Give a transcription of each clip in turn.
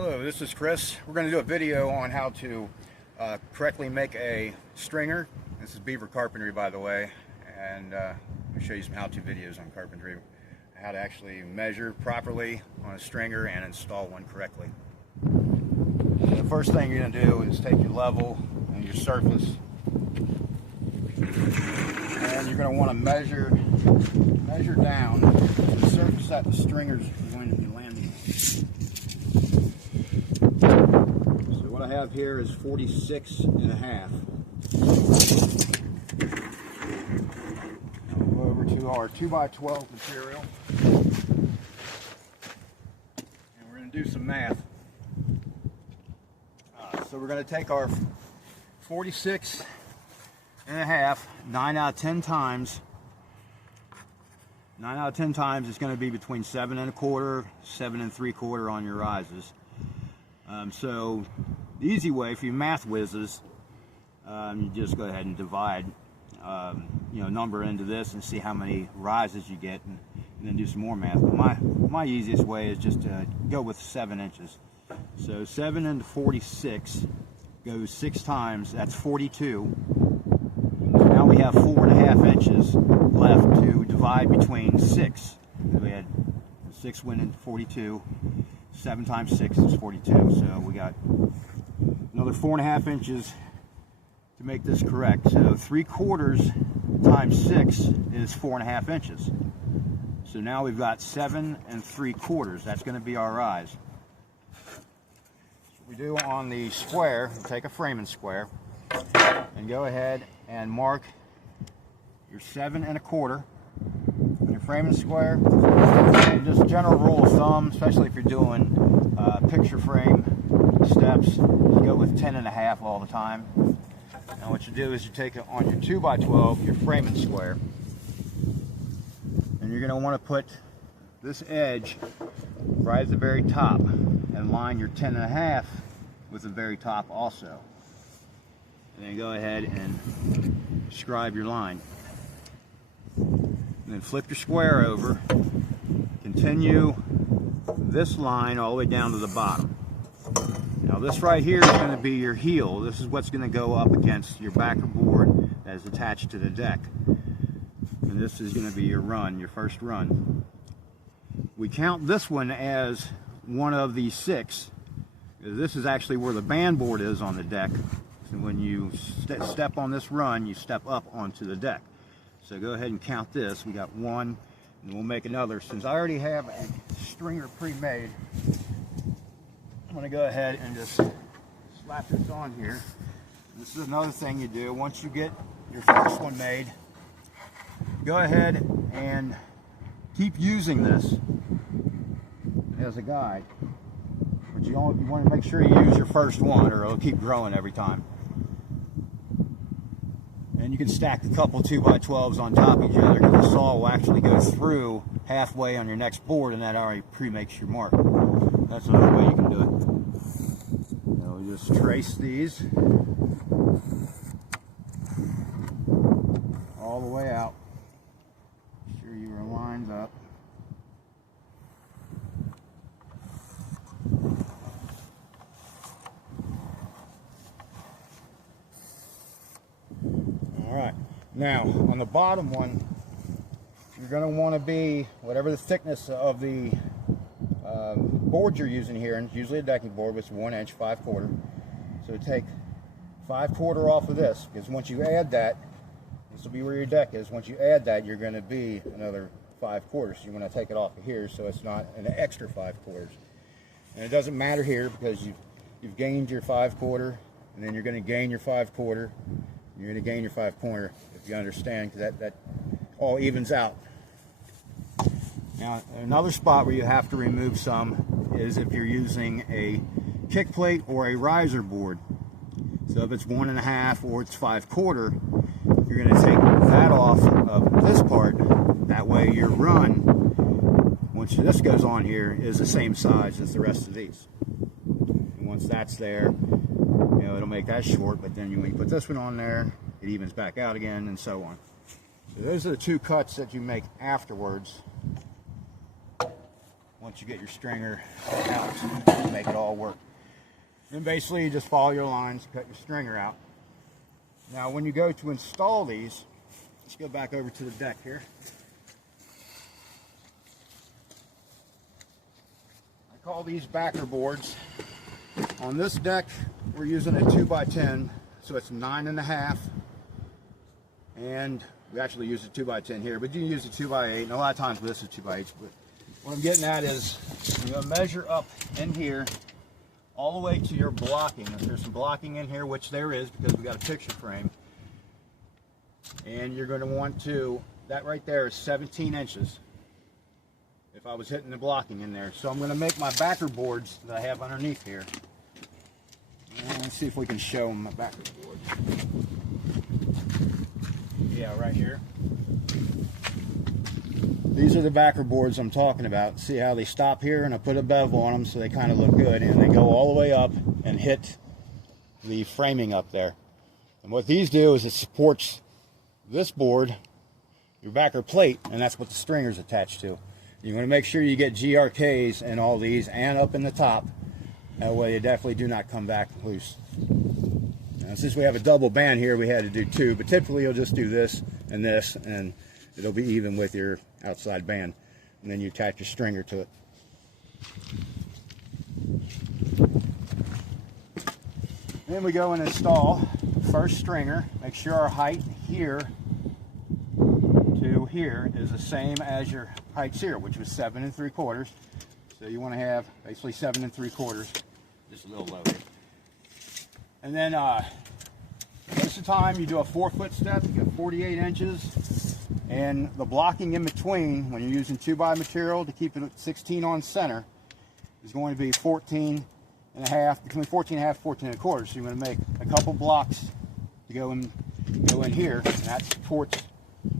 Hello, this is Chris. We're going to do a video on how to correctly make a stringer. This is Beaver Carpentry, by the way, and I'll show you some how-to videos on carpentry, how to actually measure properly on a stringer and install one correctly. The first thing you're going to do is take your level and your surface, and you're going to want to measure down the surface that the stringer's going to be landing on. What I have here is 46.5. I'll go over to our 2x12 material, and we're going to do some math. So we're going to take our 46.5, 9 out of 10 times. 9 out of 10 times is going to be between 7 1/4, 7 3/4 on your rises. So the easy way for you math whizzes, you just go ahead and divide number into this and see how many rises you get, and then do some more math. But my easiest way is just to go with 7 inches. So 7 into 46 goes 6 times, that's 42. So now we have 4.5 inches left to divide between 6. We had 6 went into 42. 7 times 6 is 42, so we got another 4.5 inches to make this correct. So 3/4 times 6 is 4.5 inches. So now we've got 7 3/4. That's going to be our rise. What we do on the square, we take a framing square and go ahead and mark your 7 1/4 on your framing square. And just a general rule of thumb, especially if you're doing picture frame steps, you go with 10 1/2 all the time. Now what you do is you take it on your 2x12, your framing square, and you're going to want to put this edge right at the very top and line your 10 1/2 with the very top also. And then go ahead and scribe your line. And then flip your square over, continue this line all the way down to the bottom. Now this right here is going to be your heel. This is what's going to go up against your backer board that is attached to the deck. And this is going to be your run, your first run. We count this one as one of the 6. This is actually where the band board is on the deck. So when you step on this run, you step up onto the deck. So go ahead and count this. We got 1, and we'll make another. Since I already have a stringer pre-made, I'm going to go ahead and just slap this on here. This is another thing you do. Once you get your first one made, go ahead and keep using this as a guide. But you want to make sure you use your first one, or it'll keep growing every time. And you can stack a couple 2x12s on top of each other, because the saw will actually go through halfway on your next board, and that already pre-makes your mark. That's another way you can do it. You'll just trace these all the way out. Make sure you are lined up. Alright, now on the bottom one, you're going to want to be whatever the thickness of the board you're using here, and it's usually a decking board, which is 1 inch, 5/4. So take 5/4 off of this, because once you add that, this will be where your deck is. Once you add that, you're going to be another 5/4. So you want to take it off of here so it's not an extra 5/4. And it doesn't matter here, because you've gained your 5/4, and then you're going to gain your 5/4. You're going to gain your 5/4, if you understand, because that all evens out. Now, another spot where you have to remove some is if you're using a kick plate or a riser board. So if it's 1 1/2 or it's 5/4, you're going to take that off of this part. That way your run, once this goes on here, is the same size as the rest of these. And once that's there, it'll make that short, but then when you put this one on there, it evens back out again, and so on. So those are the 2 cuts that you make afterwards. once you get your stringer out to make it all work. Then basically you just follow your lines, cut your stringer out. Now when you go to install these, let's go back over to the deck here. I call these backer boards. On this deck we're using a 2x10, so it's 9.5, and we actually use a 2x10 here, but you can use a 2x8, and a lot of times this is 2x8. But what I'm getting at is you're going to measure up in here all the way to your blocking. If there's some blocking in here, which there is because we got a picture frame, and you're going to want to, that right there is 17 inches if I was hitting the blocking in there. So I'm going to make my backer boards that I have underneath here. And let's see if we can show them my backer board. Yeah, right here. These are the backer boards I'm talking about. See how they stop here, and I put a bevel on them so they kind of look good, and they go all the way up and hit the framing up there. And what these do is it supports this board, your backer plate, and that's what the stringer's attached to. You want to make sure you get GRKs in all these and up in the top. That way you definitely do not come back loose. Now, since we have a double band here, we had to do two, but typically you'll just do this, and it'll be even with your outside band. And then you attach your stringer to it. Then we go and install the first stringer. Make sure our height here to here is the same as your heights here, which was 7 3/4. So you want to have basically 7 3/4, just a little low here. And then most of the time you do a 4-foot step, you get 48 inches, and the blocking in between when you're using 2x material to keep it at 16 on center is going to be 14.5, between 14.5 and 14.25. So you're going to make a couple blocks to go in here, and that supports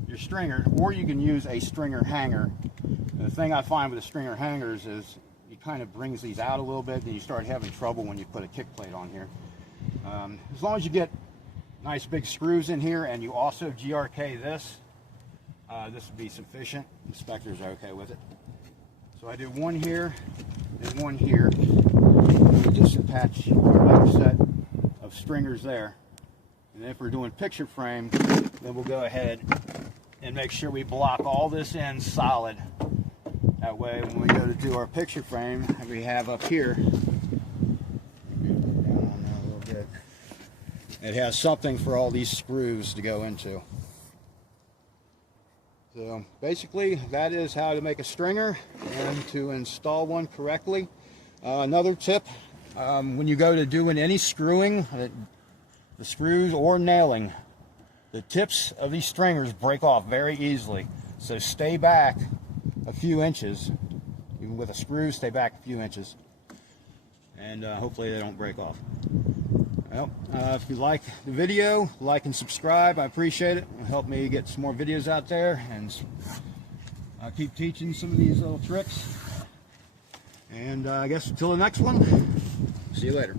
your stringer, or you can use a stringer hanger. And the thing I find with the stringer hangers is it kind of brings these out a little bit, and you start having trouble when you put a kick plate on here. As long as you get nice big screws in here and you also GRK this, this would be sufficient. Inspectors are okay with it. So I do one here and one here. We just attach another set of stringers there. And if we're doing picture frame, then we'll go ahead and make sure we block all this in solid. That way when we go to do our picture frame, we have up here, it has something for all these screws to go into. So basically that is how to make a stringer and to install one correctly. Another tip, when you go to doing any screwing, the screws or nailing, the tips of these stringers break off very easily. So stay back a few inches. Even with a screw, stay back a few inches. And hopefully they don't break off. Well, if you like the video, like and subscribe. I appreciate it. It'll help me get some more videos out there, and I'll keep teaching some of these little tricks. And I guess until the next one, see you later.